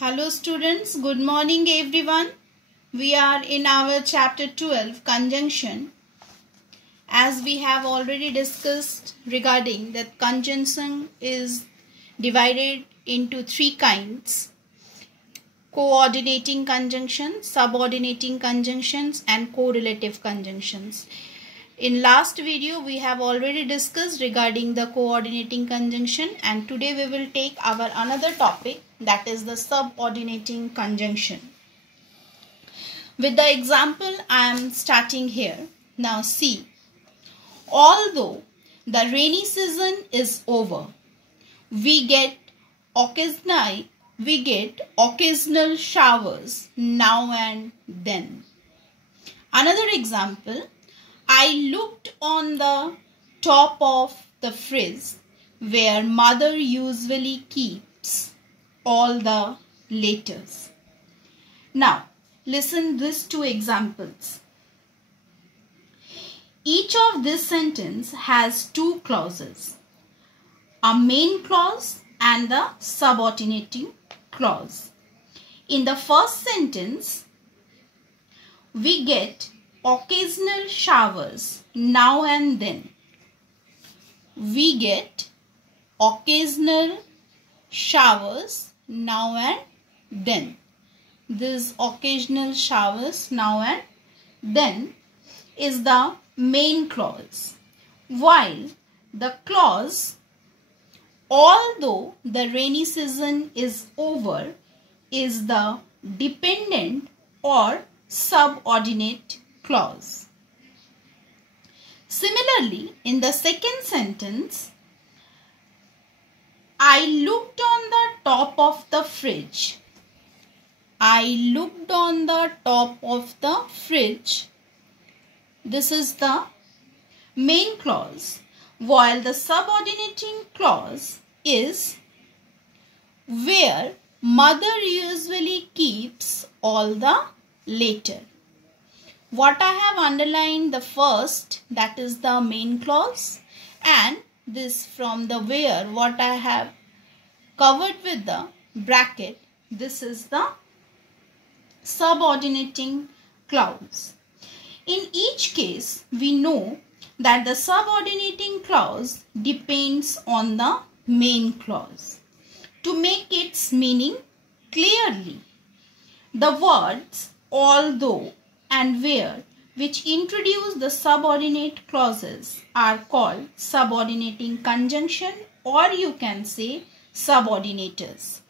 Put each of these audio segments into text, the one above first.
Hello students, good morning everyone. We are in our chapter 12 conjunction. As we have already discussed regarding that conjunction is divided into three kinds: coordinating conjunctions, subordinating conjunctions and correlative conjunctions. In last video we have already discussed regarding the coordinating conjunction, and today we will take our another topic, that is the subordinating conjunction. With the example I am starting here. Now see, although the rainy season is over, we get occasional showers now and then. Another example, I looked on the top of the fridge where mother usually keeps all the letters. Now listen these two examples. Each of this sentence has two clauses, a main clause and the subordinating clause. In the first sentence, we get occasional showers now and then. We get occasional showers now and then. This occasional showers now and then is the main clause, while the clause although the rainy season is over is the dependent or subordinate clause. Similarly, in the second sentence, I looked on the top of the fridge. I looked on the top of the fridge. This is the main clause, while the subordinating clause is where mother usually keeps all the letters. What I have underlined the first, that is the main clause, and this from the where, what I have covered with the bracket, this is the subordinating clause. In each case, we know that the subordinating clause depends on the main clause. To make its meaning clearly, the words although and where, which introduce the subordinate clauses, are called subordinating conjunction, or you can say subordinators.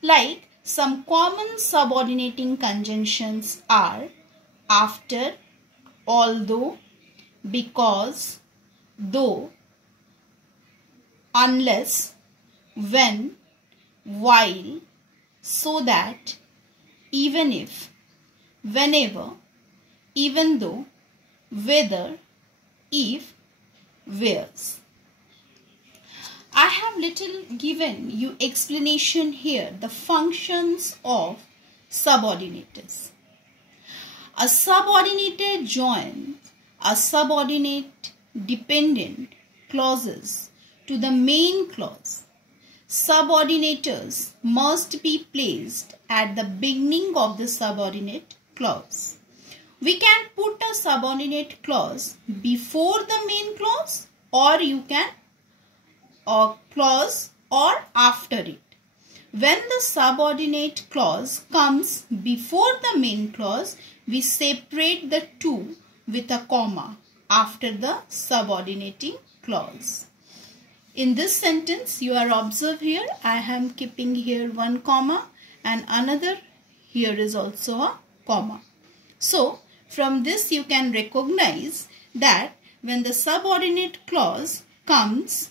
Like some common subordinating conjunctions are after, although, because, though, unless, when, while, so that, even if, whenever, even though, whether, if, whereas. I have little given you explanation here, the functions of subordinators. A subordinator joins a subordinate dependent clauses to the main clause. Subordinators must be placed at the beginning of the subordinate clause. We can put a subordinate clause before the main clause, or you can a clause or after it. When the subordinate clause comes before the main clause, we separate the two with a comma after the subordinating clause. In this sentence, you are observe here, I am keeping here one comma and another here is also a comma. So, from this you can recognize that when the subordinate clause comes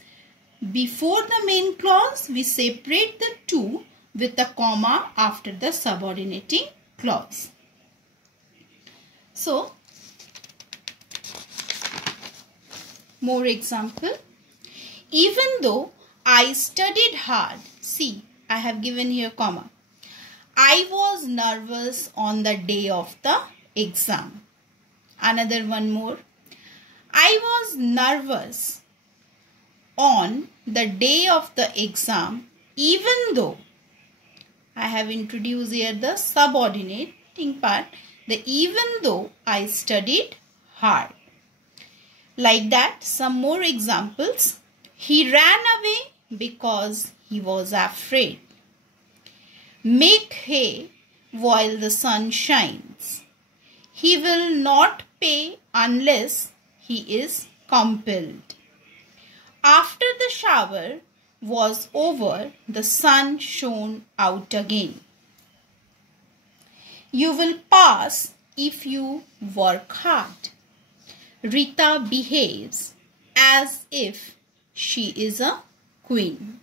before the main clause, we separate the two with a comma after the subordinating clause. So, more example. Even though I studied hard, see, I have given here comma, I was nervous on the day of the exam. Another one more. I was nervous on the day of the exam even though I have introduced here the subordinating part. The even though I studied hard. Like that, some more examples. He ran away because he was afraid. Make hay while the sun shines. He will not pay unless he is compelled. After the shower was over, the sun shone out again. You will pass if you work hard. Rita behaves as if she is a queen.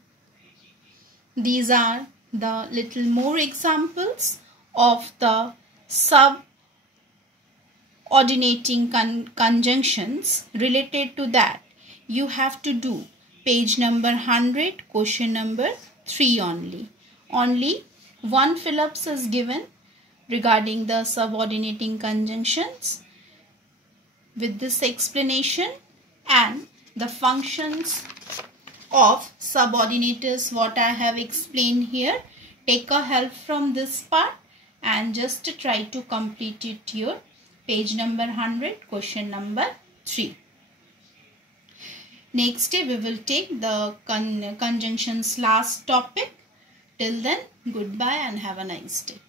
These are the little more examples of the subordinating conjunctions. Related to that, you have to do page number 100, question number 3 only. Only one fill-ups is given regarding the subordinating conjunctions with this explanation and the functions of subordinators what I have explained here. Take a help from this part and just try to complete it your page number 100, question number 3. Next day we will take the conjunctions last topic. Till then, goodbye and have a nice day.